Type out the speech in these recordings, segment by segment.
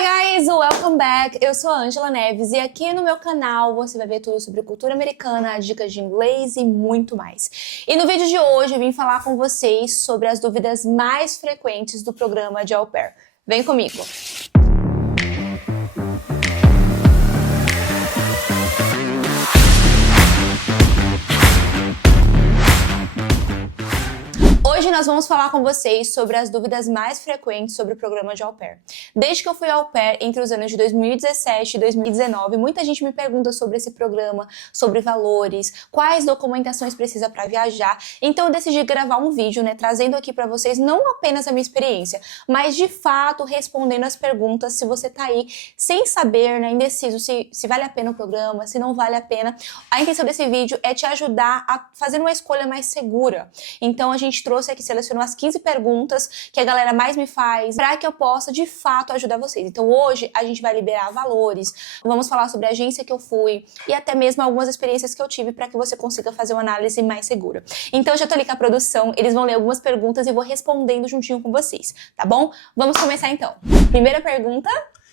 Hi guys, welcome back! Eu sou a Ângela Neves e aqui no meu canal você vai ver tudo sobre cultura americana, dicas de inglês e muito mais. E no vídeo de hoje eu vim falar com vocês sobre as dúvidas mais frequentes do programa de Au Pair. Vem comigo! Hoje nós vamos falar com vocês sobre as dúvidas mais frequentes sobre o programa de Au Pair. Desde que eu fui Au Pair entre os anos de 2017 e 2019, muita gente me pergunta sobre esse programa, sobre valores, quais documentações precisa para viajar. Então eu decidi gravar um vídeo, trazendo aqui para vocês não apenas a minha experiência, mas de fato respondendo as perguntas se você tá aí sem saber, indeciso se vale a pena o programa, se não vale a pena. A intenção desse vídeo é te ajudar a fazer uma escolha mais segura. Então a gente trouxe aqui, selecionou as 15 perguntas que a galera mais me faz para que eu possa, de fato, ajudar vocês. Então hoje a gente vai liberar valores, vamos falar sobre a agência que eu fui e até mesmo algumas experiências que eu tive para que você consiga fazer uma análise mais segura. Então eu já tô ali com a produção, eles vão ler algumas perguntas e vou respondendo juntinho com vocês, tá bom? Vamos começar então. Primeira pergunta.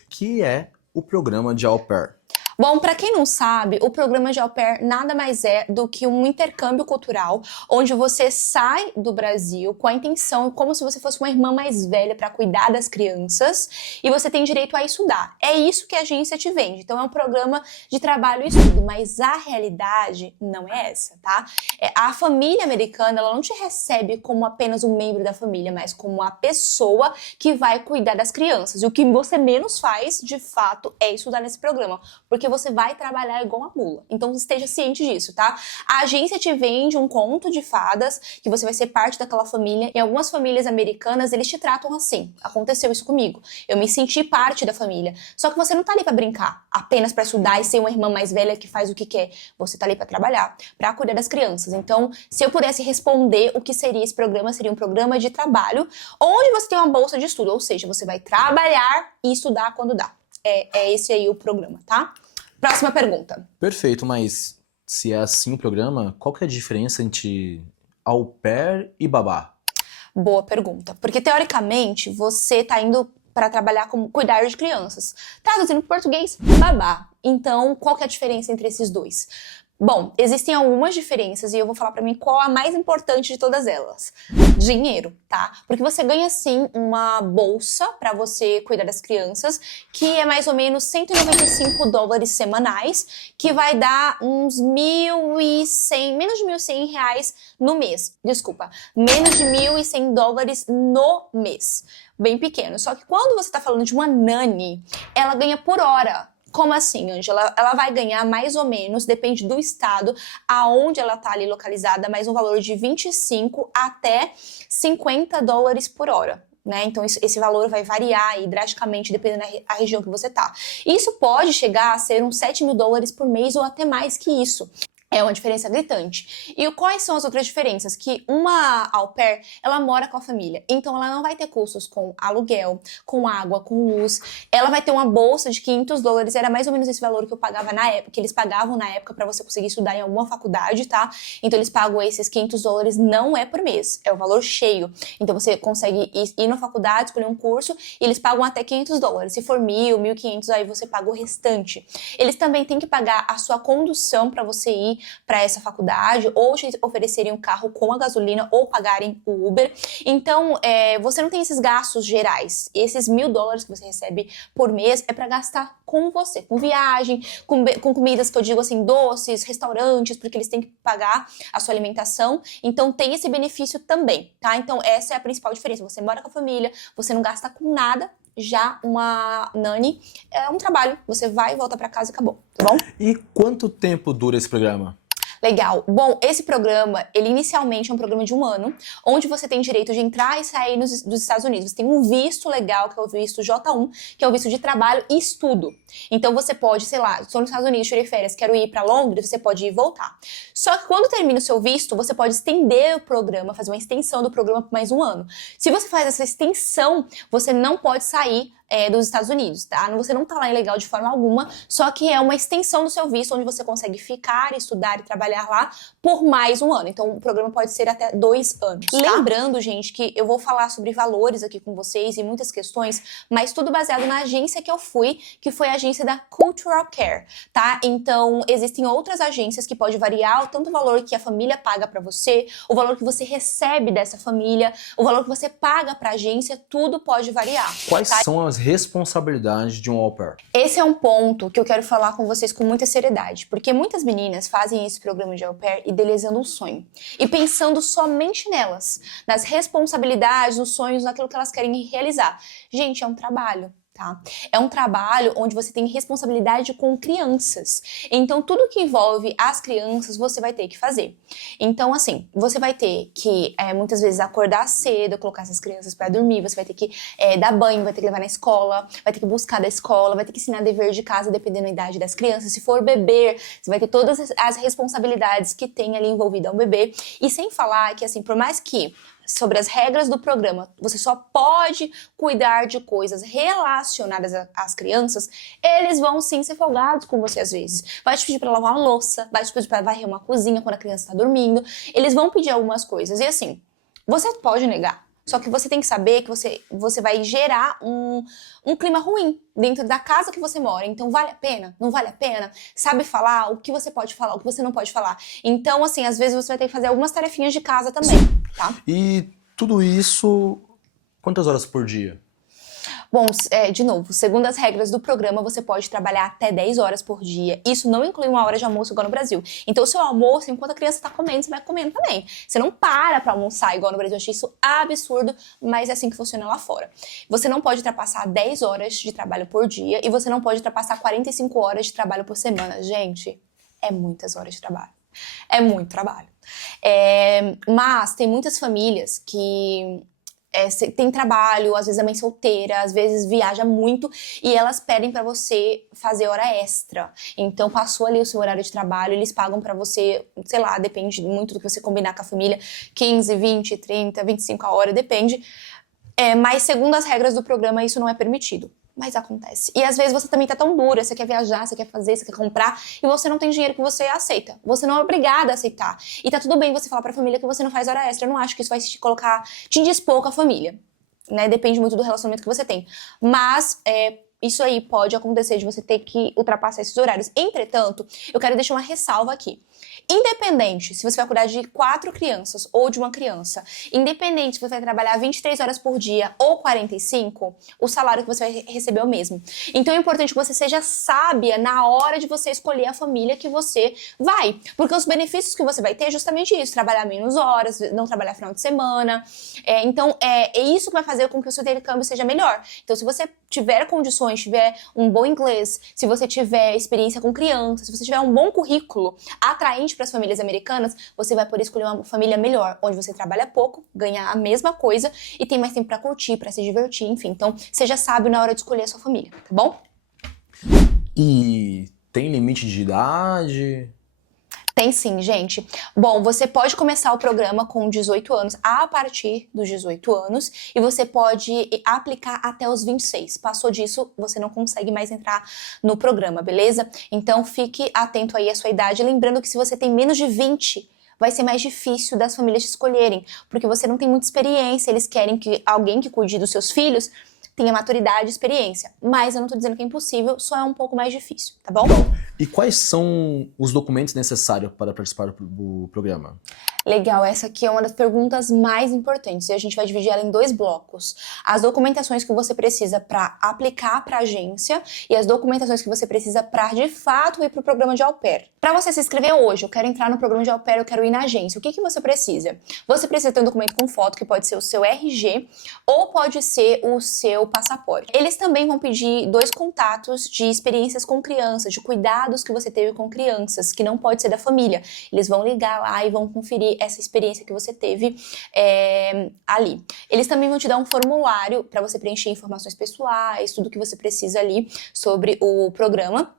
Que é o programa de Au Pair? Bom, para quem não sabe, o programa de Au Pair nada mais é do que um intercâmbio cultural, onde você sai do Brasil com a intenção, como se você fosse uma irmã mais velha para cuidar das crianças, e você tem direito a estudar. É isso que a agência te vende. Então é um programa de trabalho e estudo, mas a realidade não é essa, tá? A família americana, ela não te recebe como apenas um membro da família, mas como a pessoa que vai cuidar das crianças. E o que você menos faz, de fato, é estudar nesse programa, porque você vai trabalhar igual uma mula. Então esteja ciente disso, tá? A agência te vende um conto de fadas, que você vai ser parte daquela família. Em algumas famílias americanas, eles te tratam assim. Aconteceu isso comigo. Eu me senti parte da família. Só que você não tá ali pra brincar, apenas pra estudar e ser uma irmã mais velha que faz o que quer. Você tá ali pra trabalhar, pra cuidar das crianças. Então, se eu pudesse responder o que seria esse programa, seria um programa de trabalho, onde você tem uma bolsa de estudo, ou seja, você vai trabalhar e estudar quando dá. É esse aí o programa, tá? Próxima pergunta. Perfeito, mas se é assim o programa, qual que é a diferença entre Au Pair e babá? Boa pergunta. Porque, teoricamente, você tá indo para trabalhar como cuidar de crianças. Traduzindo para português, babá. Então, qual que é a diferença entre esses dois? Bom, existem algumas diferenças e eu vou falar pra mim qual a mais importante de todas elas. Dinheiro, tá? Porque você ganha sim uma bolsa pra você cuidar das crianças, que é mais ou menos $195 semanais, que vai dar uns 1.100, menos de R$1.100 no mês. Desculpa, menos de $1.100 no mês. Bem pequeno. Só que quando você tá falando de uma nanny, ela ganha por hora. Como assim, Ângela? Ela vai ganhar mais ou menos, depende do estado, aonde ela tá ali localizada, mas um valor de 25 até $50 por hora. Então esse valor vai variar aí drasticamente dependendo da região que você tá. Isso pode chegar a ser uns $7.000 por mês ou até mais que isso. É uma diferença gritante. E quais são as outras diferenças? Que uma au pair, ela mora com a família. Então ela não vai ter custos com aluguel, com água, com luz. Ela vai ter uma bolsa de $500. Era mais ou menos esse valor que eu pagava na época, que eles pagavam na época para você conseguir estudar em alguma faculdade, tá? Então eles pagam esses $500, não é por mês, é o valor cheio. Então você consegue ir na faculdade, escolher um curso, e eles pagam até $500. Se for 1.000, 1.500, aí você paga o restante. Eles também têm que pagar a sua condução para você ir para essa faculdade, ou te oferecerem um carro com a gasolina, ou pagarem o Uber. Então, você não tem esses gastos gerais. Esses $1.000 que você recebe por mês é para gastar com você, com viagem, com comidas que eu digo assim, doces, restaurantes, porque eles têm que pagar a sua alimentação. Então, tem esse benefício também, tá? Então, essa é a principal diferença. Você mora com a família, você não gasta com nada. Já uma nanny é um trabalho, você vai e volta pra casa e acabou, tá bom? E quanto tempo dura esse programa? Legal. Bom, esse programa, ele inicialmente é um programa de 1 ano, onde você tem direito de entrar e sair dos Estados Unidos. Você tem um visto legal, que é o visto J1, que é o visto de trabalho e estudo. Então você pode, sei lá, estou nos Estados Unidos, tirei férias, quero ir para Londres, você pode ir e voltar. Só que quando termina o seu visto, você pode estender o programa, fazer uma extensão do programa por mais 1 ano. Se você faz essa extensão, você não pode sair dos Estados Unidos, tá? Você não tá lá ilegal de forma alguma, só que é uma extensão do seu visto, onde você consegue ficar, estudar e trabalhar trabalhar lá por mais um ano. Então, o programa pode ser até 2 anos, tá? Lembrando, gente, que eu vou falar sobre valores aqui com vocês e muitas questões, mas tudo baseado na agência que eu fui, que foi a agência da Cultural Care, tá? Então, existem outras agências que pode variar tanto o valor que a família paga pra você, o valor que você recebe dessa família, o valor que você paga pra agência, tudo pode variar. Quais são as responsabilidades de um au pair? Esse é um ponto que eu quero falar com vocês com muita seriedade, porque muitas meninas fazem esse programa de au pair idealizando um sonho e pensando somente nelas, nas responsabilidades, nos sonhos, naquilo que elas querem realizar. Gente, é um trabalho. Tá? É um trabalho onde você tem responsabilidade com crianças. Então, tudo que envolve as crianças, você vai ter que fazer. Então, assim, você vai ter que, muitas vezes, acordar cedo, colocar essas crianças pra dormir, você vai ter que dar banho, vai ter que levar na escola, vai ter que buscar da escola, vai ter que ensinar dever de casa, dependendo da idade das crianças. Se for beber, você vai ter todas as responsabilidades que tem ali envolvida um bebê. E sem falar que, assim, por mais que sobre as regras do programa, você só pode cuidar de coisas relacionadas às crianças, eles vão sim ser folgados com você às vezes. Vai te pedir pra lavar uma louça, vai te pedir pra varrer uma cozinha quando a criança tá dormindo, eles vão pedir algumas coisas. E assim, você pode negar, só que você tem que saber que você vai gerar um clima ruim dentro da casa que você mora. Então, vale a pena? Não vale a pena? Sabe falar o que você pode falar, o que você não pode falar. Então, assim, às vezes você vai ter que fazer algumas tarefinhas de casa também, tá? E tudo isso, quantas horas por dia? Bom, de novo, segundo as regras do programa, você pode trabalhar até 10 horas por dia. Isso não inclui uma hora de almoço igual no Brasil. Então, o seu almoço, enquanto a criança tá comendo, você vai comendo também. Você não para pra almoçar igual no Brasil. Eu achei isso absurdo, mas é assim que funciona lá fora. Você não pode ultrapassar 10 horas de trabalho por dia e você não pode ultrapassar 45 horas de trabalho por semana. Gente, é muitas horas de trabalho. É muito trabalho. Mas tem muitas famílias que tem trabalho, às vezes é mãe solteira, às vezes viaja muito e elas pedem pra você fazer hora extra. Então passou ali o seu horário de trabalho, eles pagam pra você, sei lá, depende muito do que você combinar com a família, 15, 20, 30, 25 a hora, depende. Mas segundo as regras do programa, isso não é permitido. Mas acontece. E às vezes você também tá tão dura, você quer viajar, você quer fazer, você quer comprar, e você não tem dinheiro que você aceita. Você não é obrigada a aceitar. E tá tudo bem você falar pra família que você não faz hora extra. Eu não acho que isso vai te indispor com a família. Né? Depende muito do relacionamento que você tem. Mas isso aí pode acontecer de você ter que ultrapassar esses horários. Entretanto, eu quero deixar uma ressalva aqui. Independente se você vai cuidar de 4 crianças ou de uma criança, independente se você vai trabalhar 23 horas por dia ou 45, o salário que você vai receber é o mesmo. Então é importante que você seja sábia na hora de você escolher a família que você vai. Porque os benefícios que você vai ter é justamente isso, trabalhar menos horas, não trabalhar final de semana. Então é isso que vai fazer com que o seu intercâmbio seja melhor. Então se você tiver condições, tiver um bom inglês, se você tiver experiência com crianças, se você tiver um bom currículo atraente para as famílias americanas, você vai poder escolher uma família melhor, onde você trabalha pouco, ganha a mesma coisa e tem mais tempo para curtir, para se divertir, enfim. Então, seja sábio na hora de escolher a sua família, tá bom? E tem limite de idade? Tem sim, gente. Bom, você pode começar o programa com 18 anos, a partir dos 18 anos, e você pode aplicar até os 26. Passou disso, você não consegue mais entrar no programa, beleza? Então fique atento aí à sua idade, lembrando que se você tem menos de 20, vai ser mais difícil das famílias te escolherem, porque você não tem muita experiência, eles querem que alguém que cuide dos seus filhos tenha maturidade e experiência. Mas eu não tô dizendo que é impossível, só é um pouco mais difícil, tá bom? E quais são os documentos necessários para participar do programa? Legal, essa aqui é uma das perguntas mais importantes e a gente vai dividir ela em 2 blocos. As documentações que você precisa para aplicar para a agência e as documentações que você precisa para, de fato, ir para o programa de au pair. Para você se inscrever hoje, eu quero entrar no programa de au pair, eu quero ir na agência. O que você precisa? Você precisa ter um documento com foto, que pode ser o seu RG ou pode ser o seu passaporte. Eles também vão pedir 2 contatos de experiências com crianças, de cuidados que você teve com crianças, que não pode ser da família. Eles vão ligar lá e vão conferir essa experiência que você teve ali. Eles também vão te dar um formulário para você preencher informações pessoais, tudo que você precisa ali sobre o programa.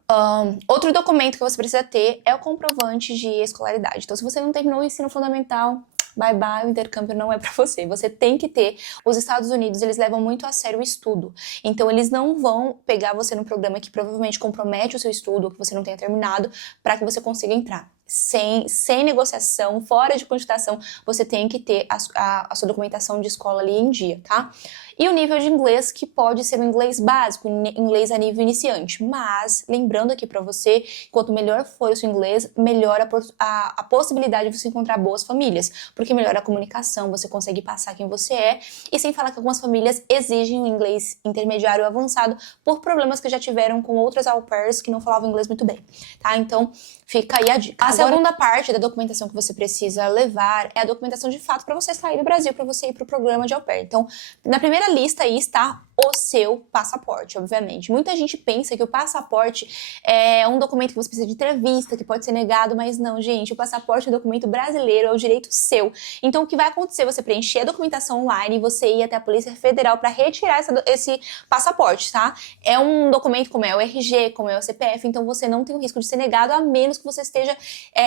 Outro documento que você precisa ter é o comprovante de escolaridade. Então, se você não terminou o ensino fundamental, bye bye, o intercâmbio não é pra você. Você tem que ter. Os Estados Unidos, eles levam muito a sério o estudo. Então, eles não vão pegar você no programa que provavelmente compromete o seu estudo, ou que você não tenha terminado, pra que você consiga entrar. sem negociação, fora de cogitação, você tem que ter a sua documentação de escola ali em dia, tá? E o nível de inglês, que pode ser um inglês básico, inglês a nível iniciante. Mas, lembrando aqui pra você, quanto melhor for o seu inglês, melhor a possibilidade de você encontrar boas famílias. Porque melhora a comunicação, você consegue passar quem você é. E sem falar que algumas famílias exigem um inglês intermediário ou avançado por problemas que já tiveram com outras au pairs que não falavam inglês muito bem, tá? Então, fica aí a dica. A segunda parte da documentação que você precisa levar é a documentação de fato para você sair do Brasil, para você ir para o programa de au pair. Então, na primeira lista aí está o seu passaporte, obviamente. Muita gente pensa que o passaporte é um documento que você precisa de entrevista, que pode ser negado, mas não, gente. O passaporte é um documento brasileiro, é o direito seu. Então, o que vai acontecer? Você preencher a documentação online e você ir até a Polícia Federal para retirar esse passaporte, tá? É um documento como é o RG, como é o CPF, então você não tem o risco de ser negado, a menos que você esteja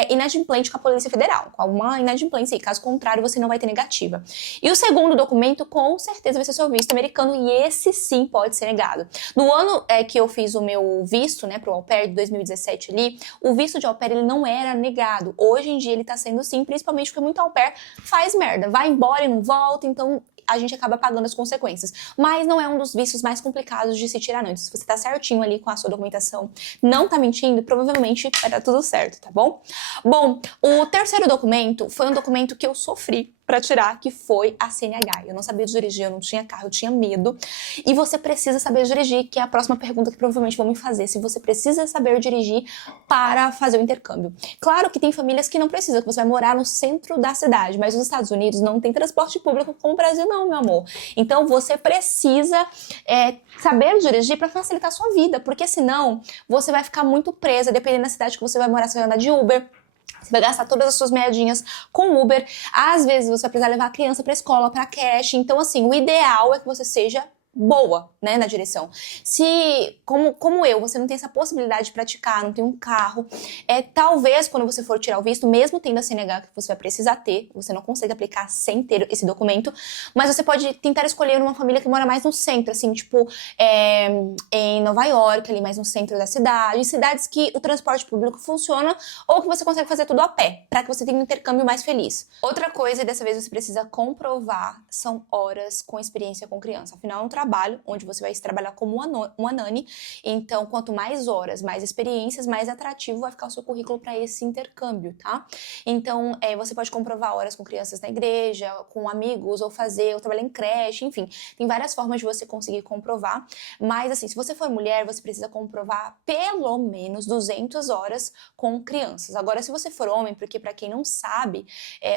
inadimplente com a Polícia Federal, com alguma inadimplência, e caso contrário, você não vai ter negativa. E o segundo documento, com certeza, vai ser o seu visto americano, e esse sim pode ser negado. No ano que eu fiz o meu visto, né, pro au pair de 2017 ali, o visto de au pair ele não era negado. Hoje em dia ele tá sendo sim, principalmente porque muito au pair faz merda, vai embora e não volta, então a gente acaba pagando as consequências. Mas não é um dos vistos mais complicados de se tirar, não. Então, se você tá certinho ali com a sua documentação, não tá mentindo, provavelmente vai dar tudo certo, tá bom? Bom, o terceiro documento foi um documento que eu sofri pra tirar, que foi a CNH. Eu não sabia dirigir, eu não tinha carro, eu tinha medo. E você precisa saber dirigir, que é a próxima pergunta que provavelmente vão me fazer. Se você precisa saber dirigir para fazer o intercâmbio. Claro que tem famílias que não precisam, que você vai morar no centro da cidade, mas os Estados Unidos não tem transporte público como o Brasil não, meu amor. Então você precisa saber dirigir para facilitar a sua vida, porque senão você vai ficar muito presa, dependendo da cidade que você vai morar, você vai andar de Uber. Você vai gastar todas as suas moedinhas com Uber. Às vezes você vai precisar levar a criança pra escola, pra creche. Então, assim, o ideal é que você seja boa, né, na direção. Se, como eu, você não tem essa possibilidade de praticar, não tem um carro, talvez quando você for tirar o visto, mesmo tendo a CNH que você vai precisar ter, você não consegue aplicar sem ter esse documento, mas você pode tentar escolher uma família que mora mais no centro, assim, tipo, em Nova York, ali mais no centro da cidade, em cidades que o transporte público funciona, ou que você consegue fazer tudo a pé, para que você tenha um intercâmbio mais feliz. Outra coisa, e dessa vez você precisa comprovar, são horas com experiência com criança. Afinal, é um trabalho onde você vai trabalhar como uma nani, então quanto mais horas, mais experiências, mais atrativo vai ficar o seu currículo para esse intercâmbio, tá? Então você pode comprovar horas com crianças na igreja, com amigos, ou trabalhar em creche, enfim, tem várias formas de você conseguir comprovar, mas assim, se você for mulher, você precisa comprovar pelo menos 200 horas com crianças. Agora, se você for homem, porque para quem não sabe,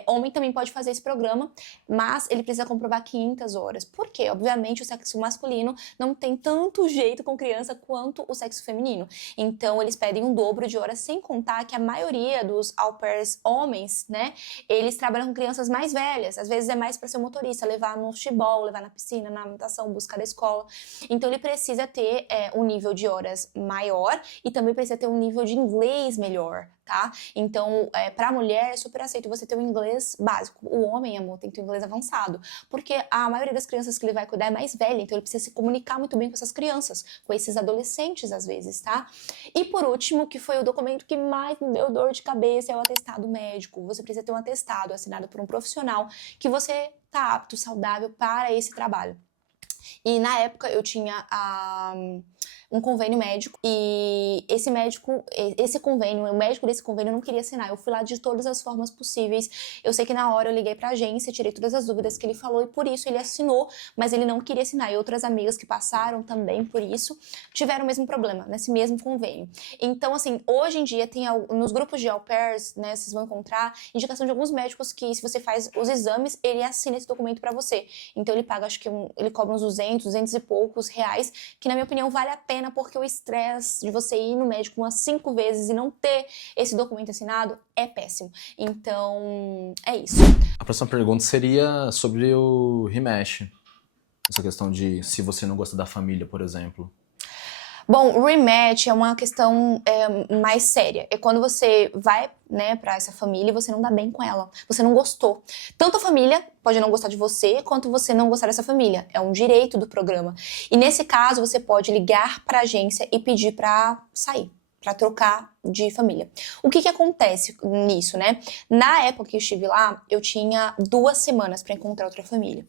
homem também pode fazer esse programa, mas ele precisa comprovar 500 horas. Por quê? Obviamente o sexo masculino não tem tanto jeito com criança quanto o sexo feminino. Então, eles pedem um dobro de horas, sem contar que a maioria dos au pairs homens, né, eles trabalham com crianças mais velhas. Às vezes é mais para ser motorista, levar no futebol, levar na piscina, na natação, buscar da escola. Então, ele precisa ter um nível de horas maior e também precisa ter um nível de inglês melhor, tá? Então, pra mulher, é super aceito você ter um inglês básico. O homem, amor, tem que ter um inglês avançado. Porque a maioria das crianças que ele vai cuidar é mais velha, então ele precisa se comunicar muito bem com essas crianças, com esses adolescentes, às vezes, tá? E por último, que foi o documento que mais me deu dor de cabeça, é o atestado médico. Você precisa ter um atestado assinado por um profissional que você tá apto, saudável para esse trabalho. E na época eu tinha um convênio médico e o médico desse convênio não queria assinar. Eu fui lá de todas as formas possíveis. Eu sei que na hora eu liguei pra agência, tirei todas as dúvidas que ele falou e por isso ele assinou, mas ele não queria assinar. E outras amigas que passaram também por isso tiveram o mesmo problema, nesse mesmo convênio. Então, assim, hoje em dia tem nos grupos de au pairs, né, vocês vão encontrar indicação de alguns médicos que, se você faz os exames, ele assina esse documento pra você. Então ele paga, acho que ele cobra uns 200 e poucos reais, que na minha opinião vale a pena, porque o estresse de você ir no médico umas 5 vezes e não ter esse documento assinado é péssimo. Então, é isso. A próxima pergunta seria sobre o rematch. Essa questão de se você não gosta da família, por exemplo. Bom, o rematch é uma questão mais séria. É quando você vai, né, pra essa família e você não dá bem com ela. Você não gostou. Tanto a família pode não gostar de você, quanto você não gostar dessa família. É um direito do programa. E nesse caso, você pode ligar pra agência e pedir pra sair. para trocar de família. O que acontece nisso, né? Na época que eu estive lá, eu tinha 2 semanas para encontrar outra família.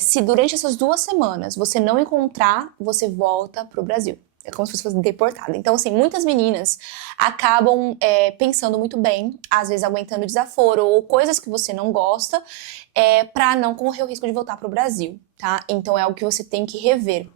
Se durante essas 2 semanas você não encontrar, você volta pro Brasil. É como se fosse deportada. Então, assim, muitas meninas acabam pensando muito bem, às vezes aguentando desaforo ou coisas que você não gosta, pra não correr o risco de voltar pro Brasil, tá? Então, é algo que você tem que rever.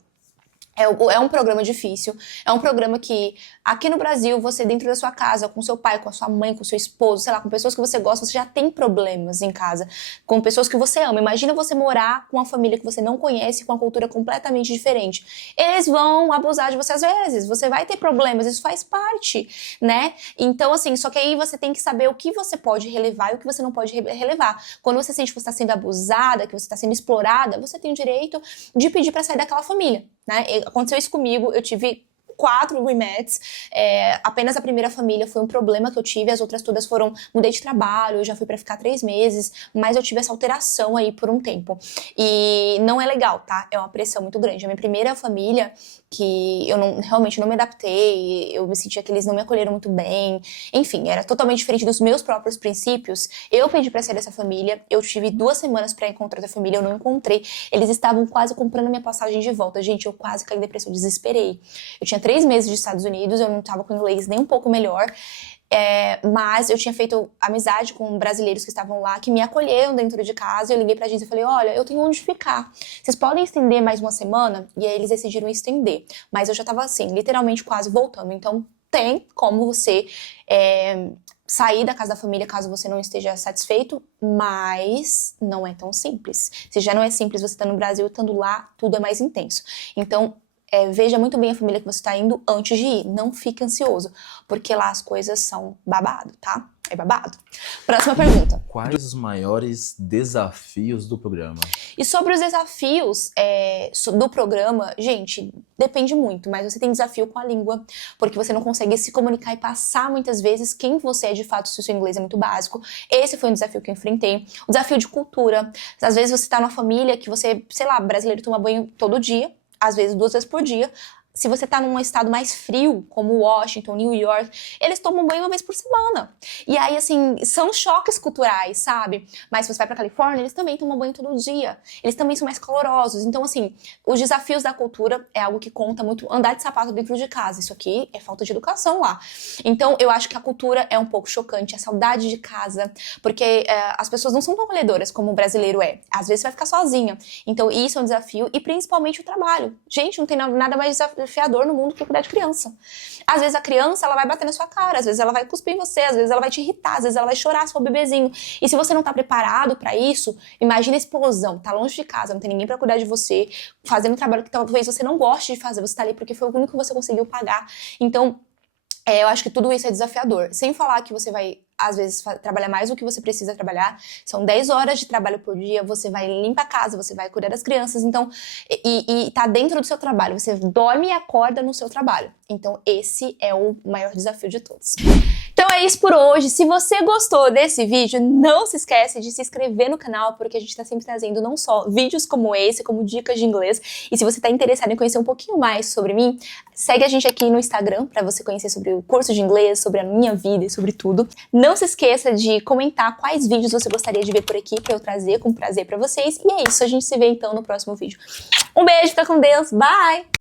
É um programa difícil, é um programa que aqui no Brasil, você dentro da sua casa, com seu pai, com a sua mãe, com seu esposo, sei lá, com pessoas que você gosta, você já tem problemas em casa, com pessoas que você ama. Imagina você morar com uma família que você não conhece, com uma cultura completamente diferente. Eles vão abusar de você às vezes, você vai ter problemas, isso faz parte, né? Então, assim, só que aí você tem que saber o que você pode relevar e o que você não pode relevar. Quando você sente que você está sendo abusada, que você está sendo explorada, você tem o direito de pedir pra sair daquela família, né? Aconteceu isso comigo, eu tive 4 remats, apenas a primeira família foi um problema que eu tive, as outras todas foram, mudei de trabalho, eu já fui pra ficar 3 meses, mas eu tive essa alteração aí por um tempo. E não é legal, tá? É uma pressão muito grande. A minha primeira família, que eu realmente não me adaptei, eu me sentia que eles não me acolheram muito bem, enfim, era totalmente diferente dos meus próprios princípios. Eu pedi pra sair dessa família, eu tive 2 semanas pra encontrar outra família, eu não encontrei, eles estavam quase comprando minha passagem de volta. Gente, eu quase caí em depressão, desesperei. Eu tinha 3 meses de Estados Unidos, eu não tava com inglês nem um pouco melhor, mas eu tinha feito amizade com brasileiros que estavam lá, que me acolheram dentro de casa. Eu liguei pra agência e falei, olha, eu tenho onde ficar, vocês podem estender mais uma semana? E aí eles decidiram estender, mas eu já tava assim, literalmente quase voltando. Então tem como você sair da casa da família caso você não esteja satisfeito, mas não é tão simples. Se já não é simples você tá no Brasil, estando lá, tudo é mais intenso. Então veja muito bem a família que você tá indo antes de ir. Não fique ansioso, porque lá as coisas são babado, tá? É babado. Próxima pergunta. Quais os maiores desafios do programa? E sobre os desafios do programa, gente, depende muito, mas você tem desafio com a língua, porque você não consegue se comunicar e passar muitas vezes quem você é de fato, se o seu inglês é muito básico. Esse foi um desafio que eu enfrentei. O desafio de cultura. Às vezes você tá numa família que você, sei lá, brasileiro toma banho todo dia, às vezes 2 vezes por dia. Se você tá num estado mais frio, como Washington, New York, eles tomam banho 1 vez por semana. E aí, assim, são choques culturais, sabe? Mas se você vai pra Califórnia, eles também tomam banho todo dia. Eles também são mais calorosos. Então, assim, os desafios da cultura é algo que conta muito. Andar de sapato dentro de casa, isso aqui é falta de educação lá. Então, eu acho que a cultura é um pouco chocante, a saudade de casa, porque as pessoas não são tão acolhedoras como o brasileiro é. Às vezes você vai ficar sozinha. Então, isso é um desafio. E principalmente o trabalho. Gente, não tem nada mais desafiador no mundo que cuidar de criança. Às vezes a criança, ela vai bater na sua cara, às vezes ela vai cuspir em você, às vezes ela vai te irritar, às vezes ela vai chorar, seu bebezinho. E se você não tá preparado pra isso, imagina a explosão, tá longe de casa, não tem ninguém pra cuidar de você, fazendo um trabalho que talvez você não goste de fazer, você tá ali porque foi o único que você conseguiu pagar. Então, eu acho que tudo isso é desafiador. Sem falar que você vai, às vezes, trabalhar mais do que você precisa trabalhar. São 10 horas de trabalho por dia, você vai limpar a casa, você vai cuidar das crianças, então, e tá dentro do seu trabalho. Você dorme e acorda no seu trabalho. Então, esse é o maior desafio de todos. Então é isso por hoje. Se você gostou desse vídeo, não se esquece de se inscrever no canal, porque a gente tá sempre trazendo não só vídeos como esse, como dicas de inglês. E se você tá interessado em conhecer um pouquinho mais sobre mim, segue a gente aqui no Instagram pra você conhecer sobre o curso de inglês, sobre a minha vida e sobre tudo. Não se esqueça de comentar quais vídeos você gostaria de ver por aqui pra eu trazer com prazer pra vocês. E é isso, a gente se vê então no próximo vídeo. Um beijo, fica com Deus, bye!